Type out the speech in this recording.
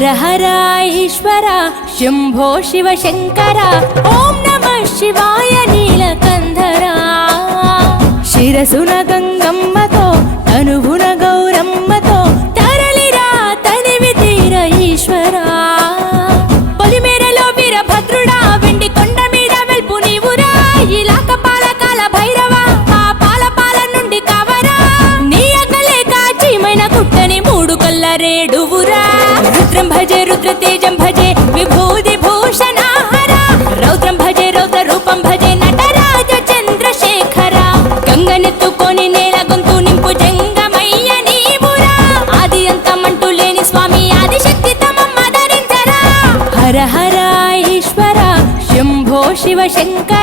హర హర ఈశ్వర శంభో శివ శంకర ఓం నమః శివాయ నీలకంధర శిరసున గంగమ్మతో తనువున గౌరమ్మతో తరలిరా తనివి తీర ఈశ్వరా పొలిమేరలో వీరభద్రుడా వెండి కొండ మీద వెల్పు నీవురా ఇలాక పాలకాల భైరవ ఆ పాల నుండి కవరా నీ అగలే కాచీమైన కుట్టని మూడు కల్ల రేడువురా రుద్రం భజే రుద్ర తేజం భజే విభూతి భూషణాహర రౌద్రం భజే రౌద్ర రూపం భజే నటరాజ చంద్రశేఖర గంగనెత్తుకొని నేల గొంతు నింపు జంగమయ్య నీవురా ఆది అంతమంటూ లేని స్వామి ఆదిశక్తి తమమ్మ ధరించరా హర హర ఈశ్వర శంభో శివ శంకర